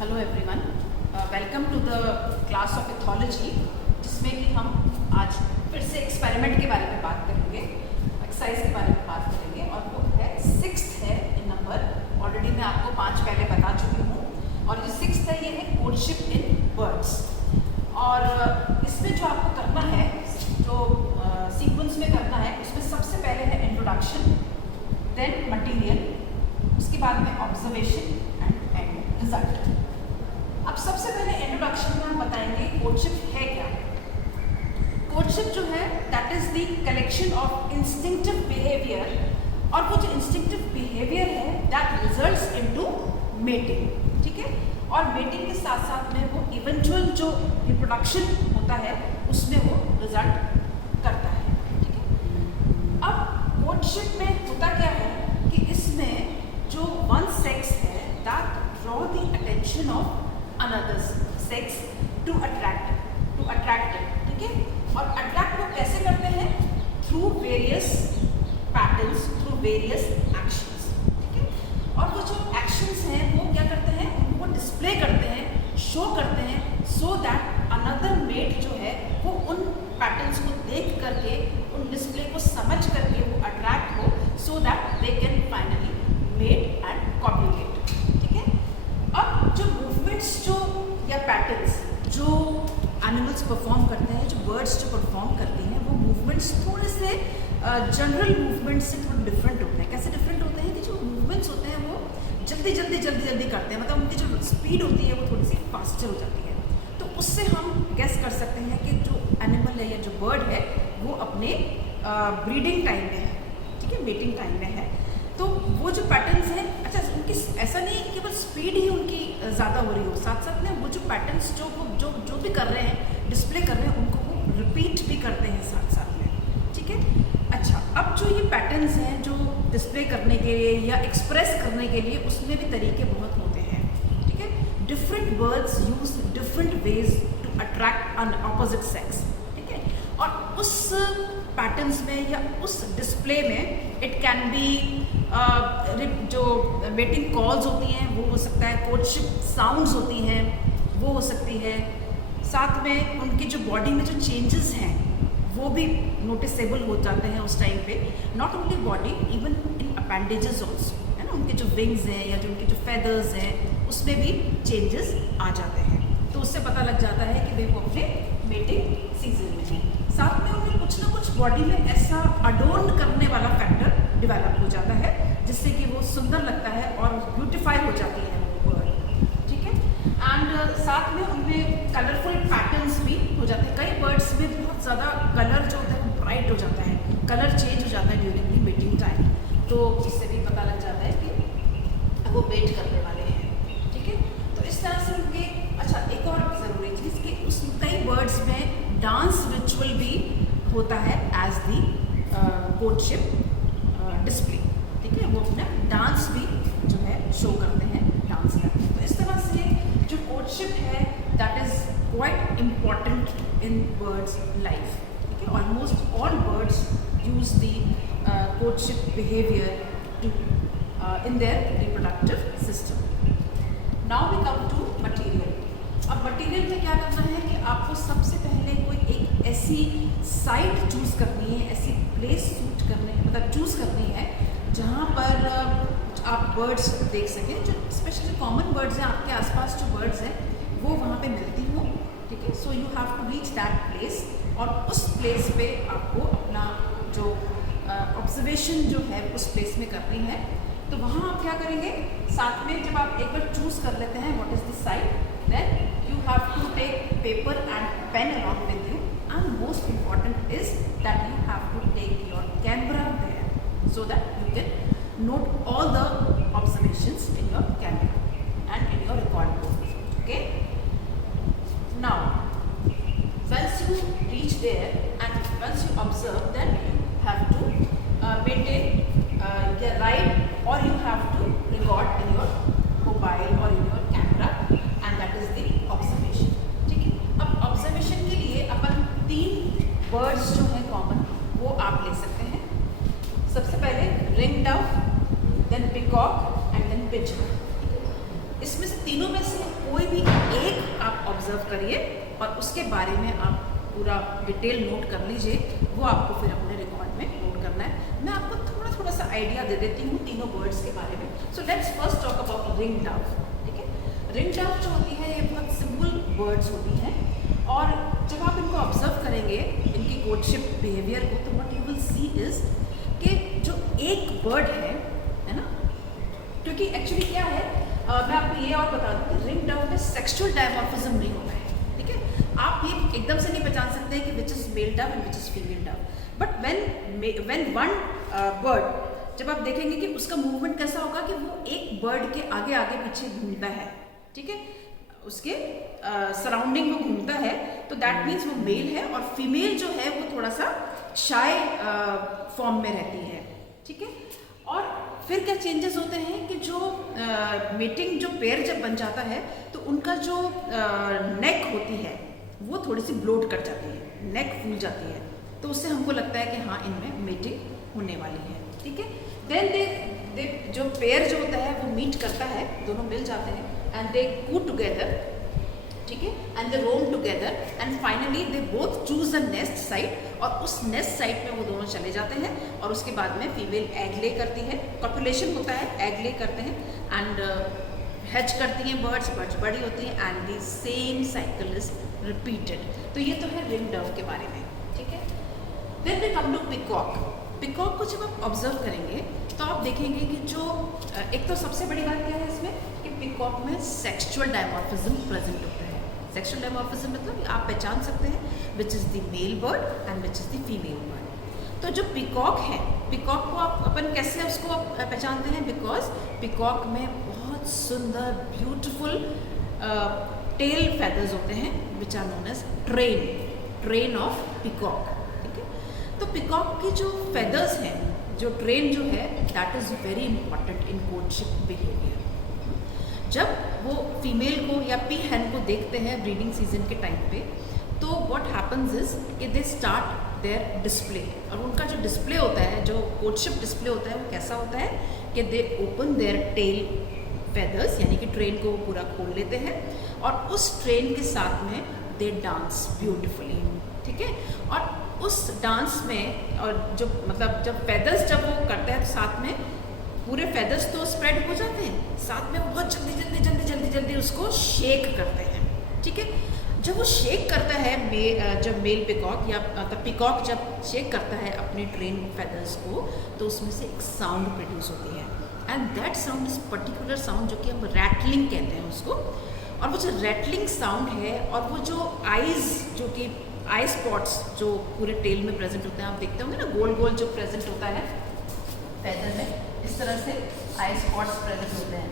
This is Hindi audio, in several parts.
Hello everyone, welcome to the class of ethology, जिसमें कि हम आज फिर से एक्सपेरिमेंट के बारे में बात करेंगे, एक्सरसाइज के बारे में बात करेंगे और वो है 6th है इन नंबर। ऑलरेडी मैं आपको 5 पहले बता चुकी हूँ और जो 6th है ये है कोर्टशिप इन बर्ड्स। और इसमें जो आपको करना है, जो सीक्वेंस में करना है, उसमें सबसे पहले है इंट्रोडक्शन, देन मटीरियल, उसके बाद में ऑब्जर्वेशन एंड रिजल्ट। अब सबसे पहले इंट्रोडक्शन में हम बताएंगे कोर्टशिप है क्या। कोर्टशिप जो है that is the collection of instinctive behaviour, और वो जो इंस्टिंक्टिव बिहेवियर है दैट रिजल्ट्स इनटू मेटिंग। ठीक है, और मेटिंग के साथ साथ में वो इवेंचुअल जो रिप्रोडक्शन होता है उसमें वो रिजल्ट करता है। ठीक है, अब कोर्टशिप में होता क्या है कि इसमें जो वन सेक्स है that draw the attention of another sex to attract it. ठीक है, और अट्रैक्ट वो कैसे करते हैं? Through various patterns, through various actions. ठीक है, और वो जो एक्शंस हैं वो क्या करते हैं? उनको डिस्प्ले करते हैं, शो करते हैं, सो दैट अनदर मेट जो है वो उन पैटर्न्स को देख करके, उन डिस्प्ले को समझ करके वो अट्रैक्ट हो, so that they can finally mate and copulate. ठीक है, अब जो मूवमेंट्स जो या पैटर्न्स जो एनिमल्स परफॉर्म करते हैं, जो बर्ड्स जो परफॉर्म करती हैं, वो मूवमेंट्स थोड़े से जनरल मूवमेंट्स से थोड़े डिफरेंट होते हैं। कैसे डिफरेंट होते हैं कि जो मूवमेंट्स होते हैं वो जल्दी करते हैं, मतलब उनकी जो स्पीड होती है वो थोड़ी सी फास्टर हो जाती है। तो उससे हम गेस कर सकते हैं कि जो एनिमल है या जो बर्ड है वो अपने ब्रीडिंग टाइम में है। ठीक है, मेटिंग टाइम में है। तो वो जो पैटर्न्स हैं, अच्छा उनकी ऐसा नहीं है कि केवल स्पीड ही उनकी ज़्यादा हो रही हो, साथ साथ में वो जो पैटर्न्स जो भी कर रहे हैं, डिस्प्ले कर रहे हैं, उनको वो रिपीट भी करते हैं साथ साथ में। ठीक है, अच्छा अब जो ये पैटर्न्स हैं जो डिस्प्ले करने के लिए या एक्सप्रेस करने के लिए, उसमें भी तरीके बहुत होते हैं। ठीक है, different birds use different ways to attract an opposite sex. ठीक है, और उस पैटर्न्स में या उस डिस्प्ले में इट कैन बी जो मेटिंग कॉल्स होती हैं वो हो सकता है, कोर्टशिप साउंड्स होती हैं वो हो सकती है, साथ में उनकी जो बॉडी में जो चेंजेस हैं वो भी नोटिसेबल हो जाते हैं उस टाइम पे। Not only body, even in appendages also, है ना, उनके जो विंग्स हैं या जो उनके जो फेदर्स हैं उसमें भी चेंजेस आ जाते हैं। तो उससे पता लग जाता है कि वे वो अपने मेटिंग सीजन में हैं। साथ में उनमें कुछ ना कुछ बॉडी में ऐसा अडोर्न करने वाला फैक्टर डेवलप हो जाता है जिससे कि वो सुंदर लगता है और ब्यूटिफाई हो जाती है वो बर्ड। ठीक है, एंड साथ में उनमें कलरफुल पैटर्न्स भी हो जाते हैं। कई बर्ड्स में बहुत ज़्यादा कलर जो होता है वो ब्राइट हो जाता है, कलर चेंज हो जाता है ड्यूरिंग द मेटिंग टाइम। तो इससे भी पता लग जाता है कि वो मेट करने वाले हैं। ठीक है, तो इस तरह से उनके, अच्छा एक और ज़रूरी चीज़ कि उस कई बर्ड्स में डांस रिचुअल भी होता है एज दी कोर्टशिप डिस्प्ले। ठीक है, वो अपना डांस भी जो है शो करते हैं, डांस करते हैं। तो इस तरह से जो कोर्टशिप है that is quite important in birds life. ठीक है, almost all birds use the courtship behaviour to in their reproductive system. Now we come to material. अब मटीरियल में क्या करना है कि आपको सबसे पहले कोई एक ऐसी साइट चूज़ करनी है, ऐसी प्लेस सूट करने मतलब चूज़ करनी है जहाँ पर आप बर्ड्स देख सकें, जो स्पेशली कॉमन बर्ड्स हैं, आपके आसपास जो बर्ड्स हैं वो वहाँ पे मिलती हों। ठीक है, so you have to reach that place, और उस प्लेस पे आपको अपना जो ऑब्जर्वेशन जो है उस प्लेस में करनी है। तो वहाँ आप क्या करेंगे, साथ में जब आप एक बार चूज़ कर लेते हैं what is the site, then you have to take paper and pen along with you, and most important is that you have to take your camera there so that you can note all the observations in your camera and in your record book. Okay, now once you reach there and once you observe, then you have to maintain your ride, or you have to record in your mobile or in your camera, and that is the observation. ठीक है, अब ऑब्जर्वेशन के लिए अपन 3 वर्ड्स जो हैं कॉमन वो आप ले सकते हैं। सबसे पहले ring dove, then peacock and then pigeon. इसमें से तीनों में से कोई भी एक आप ऑब्जर्व करिए और उसके बारे में आप पूरा डिटेल नोट कर लीजिए, वो आपको फिर अपने रिकॉर्ड में नोट करना है। मैं आपको थोड़ा सा आइडिया दे देती हूँ तीनों वर्ड्स के बारे में। So let's first talk about ring Dove. ठीक है, रिंग डव जो होती है ये बहुत सिंपल वर्ड्स होती हैं, और जब आप इनको ऑब्जर्व करेंगे इनकी कोर्टशिप बिहेवियर को, तो what you will see is कि जो एक बर्ड है ना, क्योंकि एक्चुअली क्या है, मैं आपको ये और बता दूँ कि रिंग डव में सेक्सुअल डायमॉर्फिज्म नहीं होता है। ठीक है, आप ये एकदम से नहीं पहचान सकते हैं कि which is male dove and which is female dove, but when one bird, जब आप देखेंगे कि उसका मूवमेंट कैसा होगा कि वो एक बर्ड के आगे आगे पीछे घूमता है। ठीक है, उसके सराउंडिंग वो घूमता है, तो दैट मीन्स वो मेल है, और फीमेल जो है वो थोड़ा सा शाय फॉर्म में रहती है। ठीक है, और फिर क्या चेंजेस होते हैं कि जो मेटिंग जो पेयर जब बन जाता है तो उनका जो नेक होती है वो थोड़ी सी ब्लोट कर जाती है, नेक फूल जाती है, तो उससे हमको लगता है कि हाँ इनमें मेटिंग होने वाली है। ठीक है, देन दे जो पेयर जो होता है वो मीट करता है, दोनों मिल जाते हैं एंड दे कू टुगेदर। ठीक है, and they roam together and finally they both choose a nest site, और उस नेस्ट साइट में वो दोनों चले जाते हैं, और उसके बाद में फीमेल एग ले करती है, कॉपुलेशन होता है, एग ले करते हैं एंड हैच करती हैं बर्ड्स बड़ी होती हैं, and the same cycle is repeated. तो ये तो है रिंग डव के बारे में। ठीक है, then we come to peacock. Peacock को जब आप ऑब्जर्व करेंगे तो आप देखेंगे कि जो एक तो सबसे बड़ी बात क्या है इसमें कि पिकॉक में सेक्सुअल डायमॉर्फिज्म प्रेजेंट होता है। सेक्सुअल डायमॉर्फिज्म मतलब आप पहचान सकते हैं which is the male bird and which is the female bird. तो जो पिकॉक है, पिकॉक को आप अपन कैसे उसको पहचानते हैं, बिकॉज पिकॉक में बहुत सुंदर ब्यूटीफुल टेल फेदर्स होते हैं which are known as train of peacock. ठीक है, तो पिकॉक की जो फेदर्स हैं, जो ट्रेन जो है, that is very important in courtship behaviour. जब वो फीमेल को या पी हैन को देखते हैं ब्रीडिंग सीजन के टाइम पे, तो व्हाट हैपन्स इज कि दे स्टार्ट देयर डिस्प्ले, और उनका जो डिस्प्ले होता है, जो कोर्टशिप डिस्प्ले होता है, वो कैसा होता है कि they open their tail feathers, यानी कि ट्रेन को वो पूरा खोल लेते हैं, और उस ट्रेन के साथ में दे डांस ब्यूटिफुली। ठीक है, और उस डांस में, और जो मतलब जब फेदर्स जब वो करते हैं तो साथ में पूरे फेदर्स तो स्प्रेड हो जाते हैं, साथ में बहुत जल्दी उसको शेक करते हैं। ठीक है, जब वो शेक करता है जब मेल पिकॉक या मतलब पिकॉक जब शेक करता है अपने ट्रेन फेदर्स को, तो उसमें से एक साउंड प्रोड्यूस होती है, and that sound is particular sound जो कि हम रैटलिंग कहते हैं उसको। और वो जो रैटलिंग साउंड है, और वो जो आइज़, जो कि आई स्पॉट्स जो पूरे टेल में प्रेजेंट होते हैं, आप देखते होंगे ना गोल गोल जो प्रेजेंट होता है फेदर में, इस तरह से आई स्पॉट्स प्रेजेंट होते हैं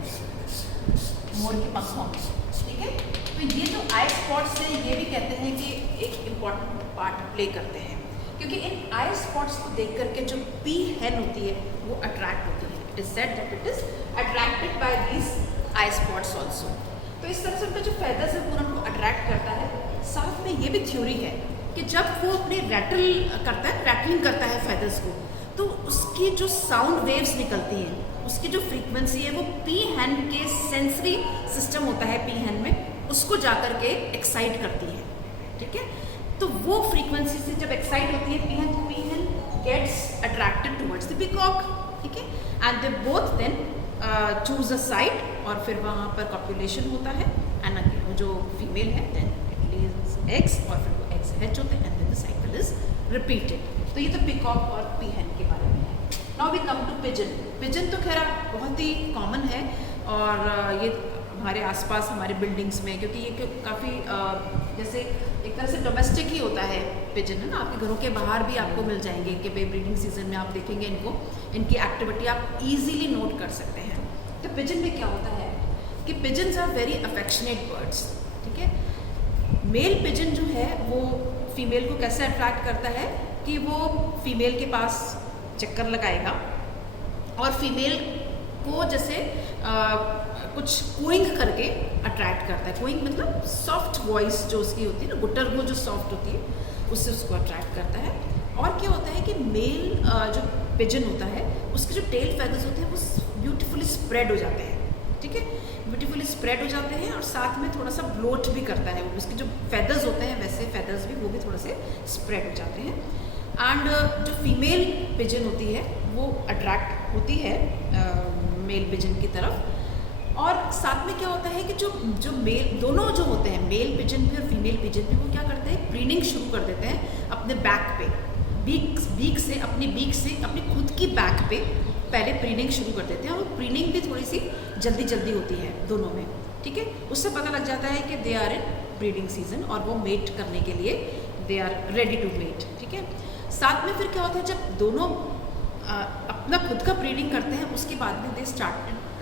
मोर के पंखों में। ठीक है, तो ये जो आई स्पॉट्स हैं ये भी कहते हैं कि एक इम्पॉर्टेंट पार्ट प्ले करते हैं, क्योंकि इन आई स्पॉट्स को देख करके जो पी हैन होती है वो अट्रैक्ट होती है। It is said that it is attracted by these I spots also. तो इस तरह से उनका जो फेदर्स है पूरा उनको अट्रैक्ट करता है। साथ में ये भी थ्योरी है कि जब वो अपने रैटलिंग करता है फेदर्स को, तो उसकी जो साउंड वेव्स निकलती हैं, उसकी जो फ्रीक्वेंसी है वो पी हैन के सेंसरी सिस्टम होता है पी हैन में, उसको जाकर के एक्साइट करती है। ठीक है, तो वो फ्रीक्वेंसी से जब एक्साइट होती है peahen gets attracted towards the peacock. ठीक है, and they both then choose a side, और फिर वहाँ पर कॉपुलेशन होता है, एंड अगेन जो फीमेल है देन इट लेज एग्स, और फिर वो एग्स हैच होते हैं, and then the cycle is repeated. तो ये तो पिकॉक और पी हैन के बारे में है। Now we come to pigeon. Pigeon तो खैर बहुत ही कॉमन है, और ये हमारे आसपास हमारे बिल्डिंग्स में, क्योंकि ये काफ़ी जैसे एक तरह से डोमेस्टिक ही होता है पिजन, है ना। आपके घरों के बाहर भी आपको मिल जाएंगे कि भाई ब्रीडिंग सीजन में आप देखेंगे इनको, इनकी एक्टिविटी आप इजीली नोट कर सकते हैं। तो पिजन में क्या होता है कि pigeons are very affectionate birds. ठीक है, मेल पिजन जो है वो फीमेल को कैसे अट्रैक्ट करता है कि वो फीमेल के पास चक्कर लगाएगा, और फीमेल को जैसे कुछ कूइंग करके अट्रैक्ट करता है। कूइंग मतलब सॉफ्ट वॉइस जो उसकी होती है ना, गुटर वो जो सॉफ्ट होती है, उससे उसको अट्रैक्ट करता है। और क्या होता है कि मेल जो पिजन होता है उसके जो टेल फेदर्स होते हैं वो ब्यूटीफुली स्प्रेड हो जाते हैं। ठीक है, ब्यूटीफुली स्प्रेड हो जाते हैं और साथ में थोड़ा सा ब्लोट भी करता है वो, उसके जो फेदर्स होते हैं वैसे फेदर्स भी वो भी थोड़े से स्प्रेड हो जाते हैं। एंड जो फीमेल पिजन होती है वो अट्रैक्ट होती है मेल पिजन की तरफ। और साथ में क्या होता है कि जो मेल दोनों जो होते हैं, मेल पिजन भी और फीमेल पिजन भी, वो क्या करते हैं, प्रीनिंग शुरू कर देते हैं अपने बैक पे, बीक से अपनी खुद की बैक पे पहले प्रीनिंग शुरू कर देते हैं। और प्रीनिंग भी थोड़ी सी जल्दी होती है दोनों में, ठीक है। उससे पता लग जाता है कि they are in breeding season और वो मेट करने के लिए they are ready to mate, ठीक है। साथ में फिर क्या होता है, जब दोनों अपना खुद का प्रीनिंग करते हैं उसके बाद में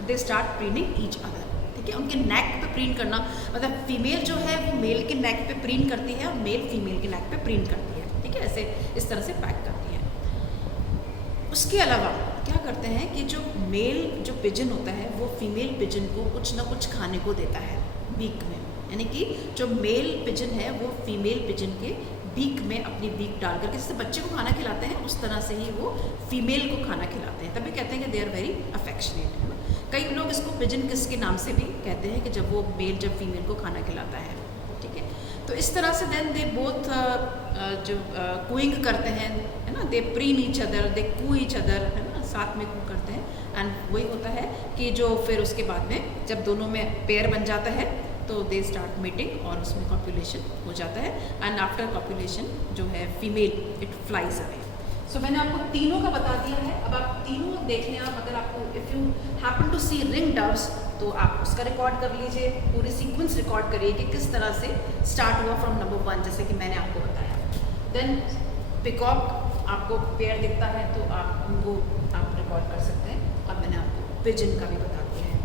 they start preening each other, ठीक है। उनके नेक पे प्रीन करना, मतलब फीमेल जो है वो मेल के नेक पे प्रीन करती है और मेल फीमेल के नेक पे प्रीन करती है, ठीक है। ऐसे इस तरह से पैक करती है। उसके अलावा क्या करते हैं कि जो पिजन होता है वो फीमेल पिजन को कुछ ना कुछ खाने को देता है बीक में, यानी कि जो मेल पिजन है वो फीमेल पिजन के बीक में अपनी बीक डाल करके, जैसे बच्चे को खाना खिलाते हैं उस तरह से ही वो फीमेल को खाना खिलाते हैं। तभी कहते हैं कि दे आर वेरी अफेक्शनेट, है ना। कई लोग इसको पिजन किस के नाम से भी कहते हैं कि जब वो मेल जब फीमेल को खाना खिलाता है, ठीक है। तो इस तरह से देन दे बोथ जो कूइंग करते हैं, है ना, दे प्रीन ईच अदर, दे कू ईच अदर, है ना, साथ में कू करते हैं। एंड वही होता है कि जो फिर उसके बाद में जब दोनों में पेयर बन जाता है तो दे स्टार्ट मीटिंग और उसमें कॉपुलेशन हो जाता है। एंड आफ्टर कॉपुलेशन जो है फीमेल इट फ्लाइज अवे। सो मैंने आपको तीनों का बता दिया है। अब आप तीनों देख लें, आप अगर आपको if you happen to see ring doves तो आप उसका रिकॉर्ड कर लीजिए, पूरी सीक्वेंस रिकॉर्ड करिए कि किस तरह से स्टार्ट हुआ फ्रॉम नंबर 1, जैसे कि मैंने आपको बताया। देन पिकॉक आपको पेयर दिखता है तो आप उनको आप रिकॉर्ड कर सकते हैं, और मैंने आपको पिजन का भी बता दिया है।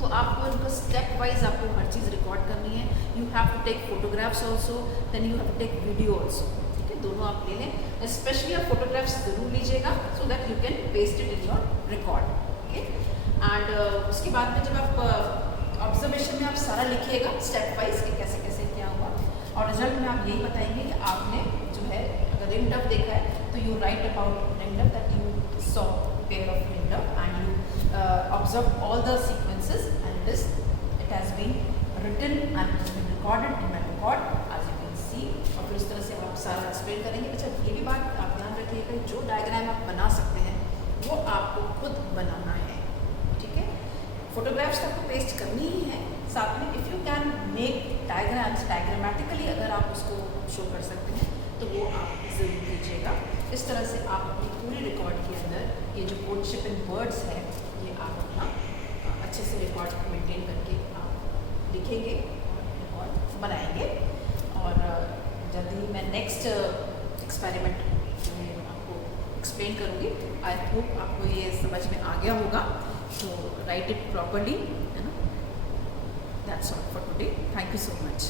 तो आपको इनको स्टेप वाइज आपको हर चीज़ रिकॉर्ड करनी है। You have to take photographs also, then you have to take video also, ठीक है। दोनों आप ले लें, स्पेशली आप फोटोग्राफ्स ज़रूर लीजिएगा so that you can paste it in your record, okay. And उसके बाद में जब आप ऑब्जर्वेशन में आप सारा लिखिएगा स्टेप वाइज कि कैसे कैसे क्या हुआ, और रिजल्ट में आप यही बताएंगे कि आपने जो है अगर रिंग डव देखा है तो you write about ring dove that you saw pair of ring dove and you observe all the sequences and this it has been written and it has been recorded in my record as you can see. और फिर उस तरह से आप सारा एक्सप्लेन करेंगे। अच्छा, ये भी बात आप ध्यान रखिएगा, जो डायग्राम आप बना सकते हैं वो आपको खुद बनाना है, ठीक है। फोटोग्राफ्स आपको पेस्ट करनी ही है, साथ में if you can make diagrams diagrammatically अगर आप उसको शो कर सकते हैं तो वो आप ज़रूर कीजिएगा। इस तरह से आप अपनी पूरी रिकॉर्ड के अंदर ये जो कोर्टशिप इन वर्ड्स है ये आप अपना अच्छे से रिकॉर्ड मेंटेन करके आप लिखेंगे और रिकॉर्ड बनाएंगे। और जल्दी ही मैं नेक्स्ट एक्सपेरिमेंट जो है आपको एक्सप्लेन करूँगी। आई होप आपको ये समझ में आ गया होगा। So write it properly, you know. That's all for today. Thank you so much.